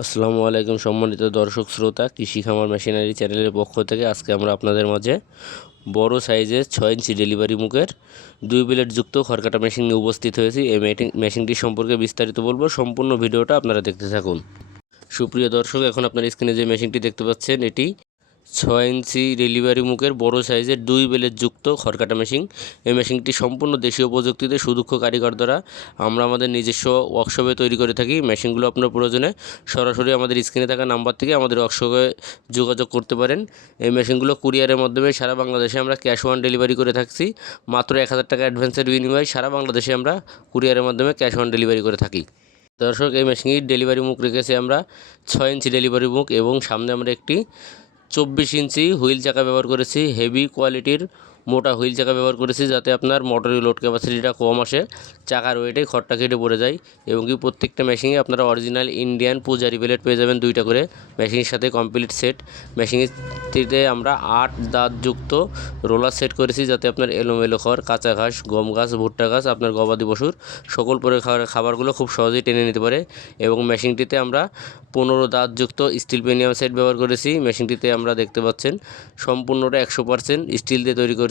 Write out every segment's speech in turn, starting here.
আসসালামু আলাইকুম সম্মানিত দর্শক শ্রোতা, কৃষি খামার মেশিনারি চ্যানেলের পক্ষ থেকে আজকে আমরা আপনাদের মাঝে বড় সাইজের ছয় ইঞ্চি ডেলিভারি মুখের দুই ব্লেড যুক্ত খড়কাটা মেশিন নিয়ে উপস্থিত হয়েছি। এই মেশিনটি সম্পর্কে বিস্তারিত বলব, সম্পূর্ণ ভিডিওটা আপনারা দেখতে থাকুন। সুপ্রিয় দর্শক, এখন আপনার স্ক্রিনে যে মেশিনটি দেখতে পাচ্ছেন, এটি ছয় ইঞ্চি ডেলিভারি মুখের বড় সাইজের দুই বেলের যুক্ত খড়কাটা মেশিন এই মেশিনটি সম্পূর্ণ দেশীয় প্রযুক্তিতে সুদক্ষ কারিগর দ্বারা আমরা আমাদের নিজস্ব ওয়ার্কশপে তৈরি করে থাকি। মেশিনগুলো আপনার প্রয়োজনে সরাসরি আমাদের স্ক্রিনে থাকা নাম্বার থেকে আমাদের ওয়ার্কশপে যোগাযোগ করতে পারেন। এই মেশিনগুলো কুরিয়ারের মাধ্যমে সারা বাংলাদেশে আমরা ক্যাশ অন ডেলিভারি করে থাকছি। মাত্র এক হাজার টাকা অ্যাডভান্সের বিনিময়ে সারা বাংলাদেশে আমরা কুরিয়ারের মাধ্যমে ক্যাশ অন ডেলিভারি করে থাকি। দর্শক, এই মেশিনের ডেলিভারি মুখ রেখেছি আমরা। ছয় ইঞ্চি ডেলিভারি মুখ এবং সামনে আমরা একটি চব্বিশ ইঞ্চি হুইল চাকা ব্যবহার করেছি হেভি কোয়ালিটির মোটা হুইল চাকা ব্যবহার করেছি যাতে আপনার মোটরের লোড ক্যাপাসিটিটা কম আসে। চাকার ওয়েটে খড়টা কেটে পড়ে যায় এবং কি প্রত্যেকটা মেশিনে আপনারা অরিজিনাল ইন্ডিয়ান পূজারি প্লেট পেয়ে যাবেন দুইটা করে। মেশিনের সাথে কমপ্লিট সেট মেশিনটিতে আমরা আট দাঁতযুক্ত রোলার সেট করেছি যাতে আপনার এলোমেলো খড়, কাঁচা ঘাস, গম গাছ, ভুট্টা গাছ, আপনার গবাদি পশুর সকল পরে খাবার খাবারগুলো খুব সহজেই টেনে নিতে পারে এবং মেশিনটিতে আমরা পনেরো দাঁতযুক্ত স্টিল পেনিয়াম সেট ব্যবহার করেছি। মেশিনটিতে আমরা দেখতে পাচ্ছেন সম্পূর্ণটা একশো পার্সেন্ট স্টিল দিয়ে তৈরি করছি।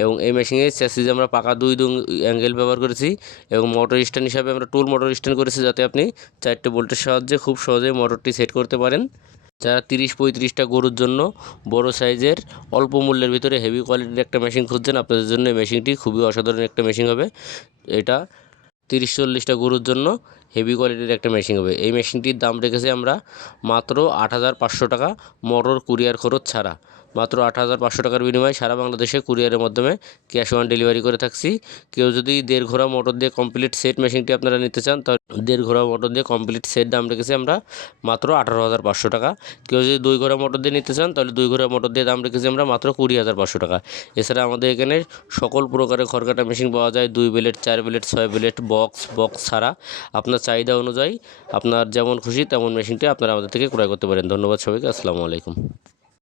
এবং এই মেশিনের চ্যাসিজে আমরা পাকা দুই দুই অ্যাঙ্গেল ব্যবহার করেছি এবং মোটর স্ট্যান্ড হিসাবে আমরা টুল মোটর স্ট্যান্ড করেছি যাতে আপনি চারটে বোল্টের সাহায্যে খুব সহজে মোটরটি সেট করতে পারেন। যারা তিরিশ পঁয়ত্রিশটা গরুর জন্য বড় সাইজের অল্প মূল্যের ভিতরে হেভি কোয়ালিটির একটা মেশিন খুঁজছেন, আপনাদের জন্য এই মেশিনটি খুবই অসাধারণ একটা মেশিন হবে। এটা তিরিশ চল্লিশটা গরুর জন্য হেভি কোয়ালিটির একটা মেশিন হবে। এই মেশিনটির দাম রেখেছি আমরা মাত্র আট হাজার পাঁচশো টাকা মোটর কুরিয়ার খরচ ছাড়া। মাত্র আট হাজার পাঁচশো টাকার বিনিময়ে সারা বাংলাদেশে কুরিয়ারের মাধ্যমে ক্যাশ অন ডেলিভারি করে থাকছি। কেউ যদি দেড় ঘোড়া মোটর দিয়ে কমপ্লিট সেট মেশিনটি আপনারা নিতে চান, তাহলে দেড় ঘোড়া মোটর দিয়ে কমপ্লিট সেট দাম রেখেছি আমরা মাত্র আঠারো হাজার পাঁচশো টাকা। কেউ যদি দুই ঘোড়া মোটর দিয়ে নিতে চান, তাহলে দুই ঘোড়া মোটর দিয়ে দাম রেখেছি আমরা মাত্র কুড়ি হাজার পাঁচশো টাকা। এছাড়া আমাদের এখানে সকল প্রকারের খড়কাটা মেশিন পাওয়া যায়, দুই ব্লেড, চার ব্লেড, ছয় ব্লেড, বক্স বক্স ছাড়া। আপনার চাহিদা অনুযায়ী আপনার যেমন খুশি তেমন মেশিনটি আপনারা আমাদের থেকে ক্রয় করতে পারেন। ধন্যবাদ সবাইকে, আসসালামু আলাইকুম।